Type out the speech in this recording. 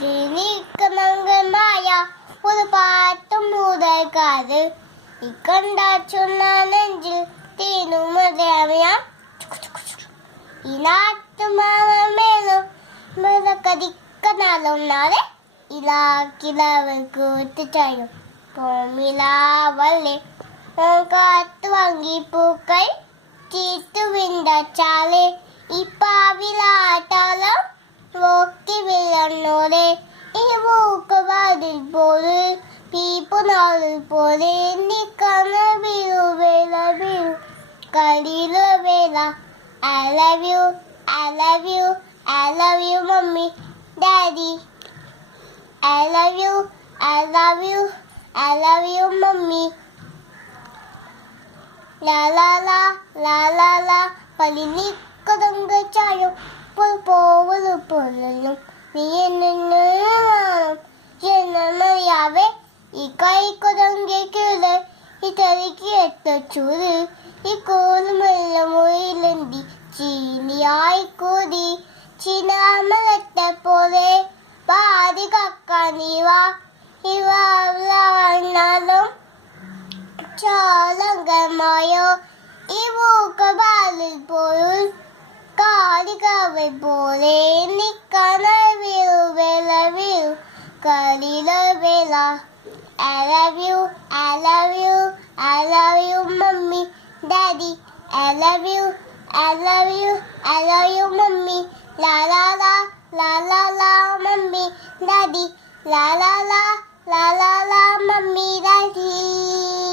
നീക്കമംഗമായ ഒരു പാട്ടും മുതൽക്കാത് ഇക്കണ്ടാച്ചുന്ന നെഞ്ചിൽ തീനുമതയാം ഈ നാട്ടുമാമേലും കതിക്കനാളൊന്നാതെ ഇലാക്കിലവർ കൂട്ടിച്ചായും പോമിലാവല്ലേ കാത്തു വാങ്ങിപ്പൂക്കൾ ചീത്തു വിണ്ടച്ചാലേ ഈ പാവിലാട്ടാളം നോക്കി വീഴണോടെ ഈ മൂക്കവാതിൽ പോലെ പീപ്പുനാളിൽ പോലെ നീ കണ്ണ വീഴു വേല വീഴു കളിയില് വേല I love you, I love you, I love you, mommy, daddy. I love you, I love you, I love you, mommy. La la la, la la la, പലിനിക്കതങ്ക ചായം പോവത് പോലും നീ എന്നറിയാവേ ഈ കൈക്കൊതങ്കേക്കുള്ള ഈ തലയ്ക്ക് എത്ത ചൂട് ഈ കോലുമെല്ല മൊയിലെന്തി ചീനിയായി കൂടി ചിനാമലത്തെ പോലെ പാതി കക്കാനിവ ഇവന്നാലും ചാലങ്കമായോ ഈ മൂക്കപാലിൽ പോലും കാലികാവൽ പോലെ നിക്കണ വീഴു വേല വീഴു കളിയില വേല I love you, I love you, I love you, mommy, daddy. I love you, I love you, I love you, mommy. La la la, la la la, mommy, daddy. La la la, la la la, mommy, daddy.